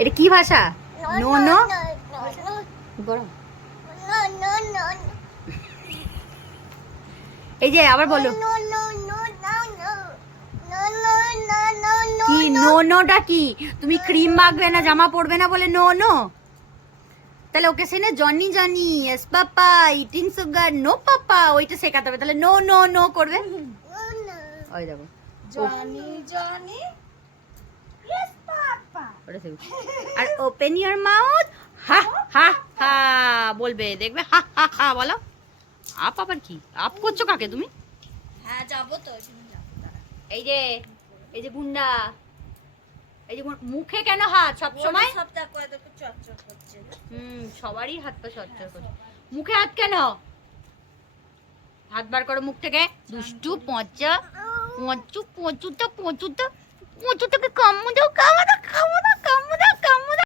এটা কি ভাষা? নো নো গরম। এই যে আবার বলো কি নো নোটা কি? তুমি ক্রিম মাখবে না জামা পরবে না বলে নো নো? তাহলে ওকে সে না Johnny Johnny yes papa eating sugar no papa ওইটা শেখাতে হবে, তাহলে নো নো নো করবে। ওই দেখো জনি জনি ইয়েস পাপা। ওটা শেখো। আর ওপেন ইওর মাউথ হা হা হা বলবে, দেখবে হা হা হা বলো। আপ আবার কি? আপ করছো কাকে তুমি? হ্যাঁ যাবো তো, এখানে যাবো, দাঁড়া। এই যে গুন্ডা, এই যে মুখে কেন হাত সব সময়? সপ্তাহ করে তো চচ্চর করছে না? সবারই হাত পা চচ্চর করছে, মুখে হাত কেন? হাত বার করো মুখ থেকে, দুষ্টু পচা পচু পচুটা পচুটা পচুটাকে কামড় দাও কামড় দাও।